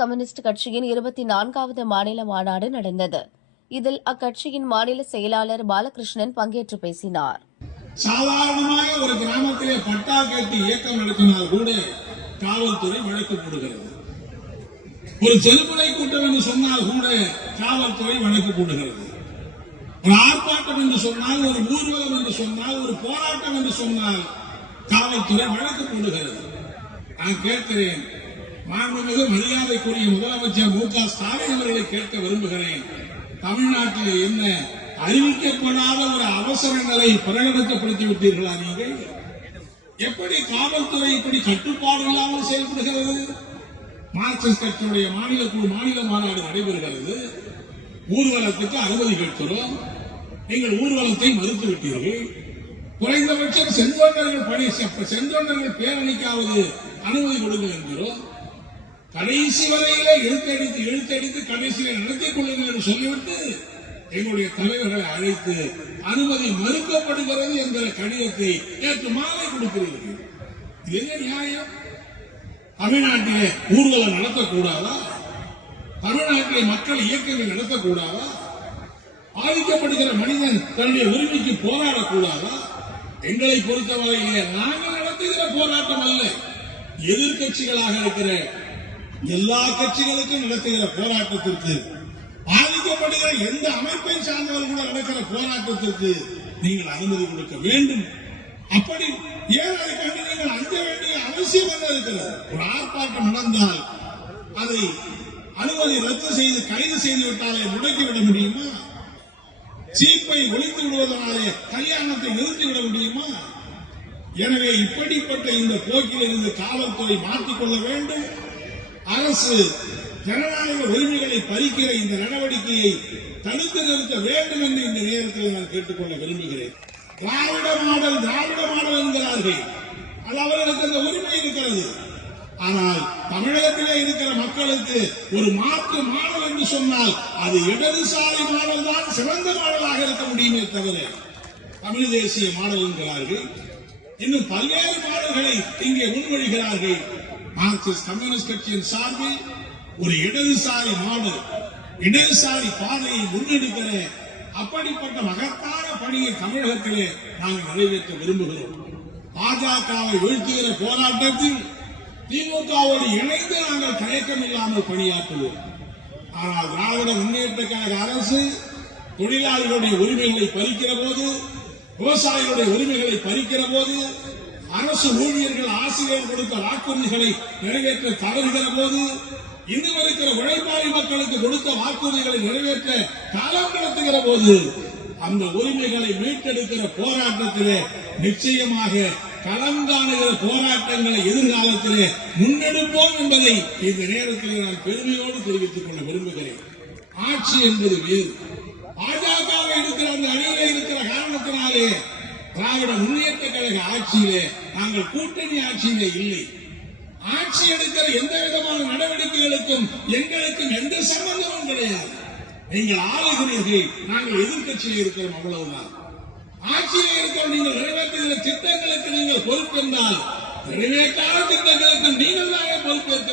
Communist கட்சியின் 24வது மாநில மாநாடு நடந்தது. இதில் அக்கட்சியின் மாநில செயலாளர் பாலகிருஷ்ணன் பங்கேற்று பேசினார். சாதாரணமாக ஒரு கிராமத்திலே பட்டா கேட்டு இயக்கம் நடத்தினால் கூட காவல்துறை வழக்கு போடுகிறது. ஒரு செருப்புடை கூட்டம் என்று சொன்னால் கூட காவல்துறை வழக்கு போடுகிறது. ஒரு ஆர்ப்பாட்டம் என்று சொன்னால், ஒரு ஊர்வலம் என்று சொன்னால், ஒரு போராட்டம் என்று சொன்னால் காவல்துறை வழக்கு போடுகிறது. நான் கேட்கிறேன், மாண்புமிகு மரியாதைக்குரிய முதலமைச்சர் மு க ஸ்டாலின் அவர்களை கேட்க விரும்புகிறேன். தமிழ்நாட்டில் என்ன அறிவிக்கப்படாத ஒரு அவசர நிலை பிரகடனப்படுத்தி விட்டீர்களா? நீங்கள் எப்படி காவல்துறை இப்படி கட்டுப்பாடு இல்லாமல் செயல்படுகிறது? மார்க்சிஸ்ட் கட்சியுடைய மாநில குழு மாநில மாநாடு நடைபெறுகிறது. ஊர்வலத்துக்கு அனுமதி கேட்கிறோம். நீங்கள் ஊர்வலத்தை மறுத்துவிட்டீர்கள். குறைந்தபட்சம் செந்தொண்டர்கள் பேரணிக்காவது அனுமதி கொடுங்கள் என்கிறோம். கடைசி வரையிலே இழுத்தடித்து கடைசியில் நடத்திக் கொள்ளுங்கள் என்று சொல்லிவிட்டு எங்களுடைய தலைவர்களை அழைத்து அனுமதி மறுக்கப்படுகிறது என்கிற கடிதத்தை நேற்று மாலை கொடுக்கிறீர்கள். இது என்ன நியாயம்? தமிழ்நாட்டிலே ஊர்வலம் நடத்தக்கூடாதா? தமிழ்நாட்டிலே மக்கள் இயக்கங்கள் நடத்தக்கூடாதா? பாதிக்கப்படுகிற மனிதன் தன்னுடைய உரிமைக்கு போராடக்கூடாதா? எங்களை பொறுத்தவரையிலே நாங்கள் நடத்துகிற போராட்டம் அல்ல, எதிர்கட்சிகளாக இருக்கிற எல்லா கட்சிகளுக்கும் நடத்துகிற போராட்டத்திற்கு, பாதிக்கப்படுகிற எந்த அமைப்பை சார்ந்தவர்கள் கூட நடக்கிற போராட்டத்திற்கு நீங்கள் அனுமதி கொடுக்க வேண்டும். அப்படி ஏன் அதுக்காக நீங்கள் அஞ்ச வேண்டிய அவசியம் என்ன இருக்கிறது? ஒரு ஆர்ப்பாட்டம் நடந்தால் அதை அனுமதி ரத்து செய்து கைது செய்து விட்டாலே முடக்கிவிட முடியுமா? சீப்பை ஒழித்து விடுவதனாலே கல்யாணத்தை நிறுத்திவிட முடியுமா? எனவே இப்படிப்பட்ட இந்த போக்கில் இருந்து காவல்துறை மாற்றிக்கொள்ள வேண்டும். அரசு ஜனநாயக உரிமைகளை பறிக்கிற இந்த நடவடிக்கையை தடுத்து நிறுத்த வேண்டும் என்று இந்த நேரத்தில் நான் கேட்டுக்கொள்ள விரும்புகிறேன். திராவிட மாடல் என்கிறார்கள். அது அவர்களுக்கு அந்த உரிமை இருக்கிறது. ஆனால் தமிழகத்திலே இருக்கிற மக்களுக்கு ஒரு மாற்று மாடல் என்று சொன்னால் அது இடதுசாரி மாடல் தான் சிறந்த மாடலாக இருக்க முடியுமே தவிர தமிழ் தேசிய மாடல் என்கிறார்கள். இன்னும் பல்வேறு மாடல்களை இங்கே முன்மொழிகிறார்கள். மார்க்சிஸ்ட் கம்யூனிஸ்ட் கட்சியின் சார்பில் ஒரு இடதுசாரி மாடல், இடதுசாரி பாதையை முன்னெடுக்கிற அப்படிப்பட்ட மகத்தான பணியை தமிழகத்திலே நாங்கள் நிறைவேற்ற விரும்புகிறோம். பாஜகவை வீழ்த்துகிற போராட்டத்தில் திமுகவோடு இணைந்து நாங்கள் தயக்கம் இல்லாமல் பணியாற்றுவோம். ஆனால் திராவிட முன்னேற்ற கழக அரசு தொழிலாளர்களுடைய உரிமைகளை பறிக்கிற போது, விவசாயிகளுடைய உரிமைகளை பறிக்கிற போது, அரசு ஊழியர்கள் ஆசிரியர் கொடுத்த வாக்குறுதிகளை நிறைவேற்ற தவறுகிற போது, இன்னும் இருக்கிற உழைப்பாளி மக்களுக்கு கொடுத்த வாக்குறுதிகளை நிறைவேற்ற காலம் கடத்துகிற போது, அந்த உரிமைகளை மீட்டெடுக்கிற போராட்டத்திலே நிச்சயமாக களம் காணுகிற போராட்டங்களை எதிர்காலத்திலே முன்னெடுப்போம் என்பதை இந்த நேரத்தில் நான் பெருமையோடு தெரிவித்துக் கொள்ள விரும்புகிறேன். ஆட்சி என்பது வேறு. பாஜகவை இருக்கிற அந்த அணியிலே இருக்கிற காரணத்தினாலே திராவிட முன்னேற்ற கழக ஆட்சியிலே நாங்கள் கூட்டணி ஆட்சியிலே இல்லை. ஆட்சி எடுக்கிற எந்த விதமான நடவடிக்கைகளுக்கும் எங்களுக்கும் எந்த சம்பந்தமும் கிடையாது. நீங்கள் ஆளுகிறீர்கள், நாங்கள் எதிர்கட்சியில் இருக்கிறோம், அவ்வளவுதான். ஆட்சியில் இருக்கிற நீங்கள் நிறைவேற்றுகிற திட்டங்களுக்கு நீங்கள் பொறுப்பென்றால் நிறைவேற்றாத திட்டங்களுக்கு நீங்கள் தான் பொறுப்பேற்க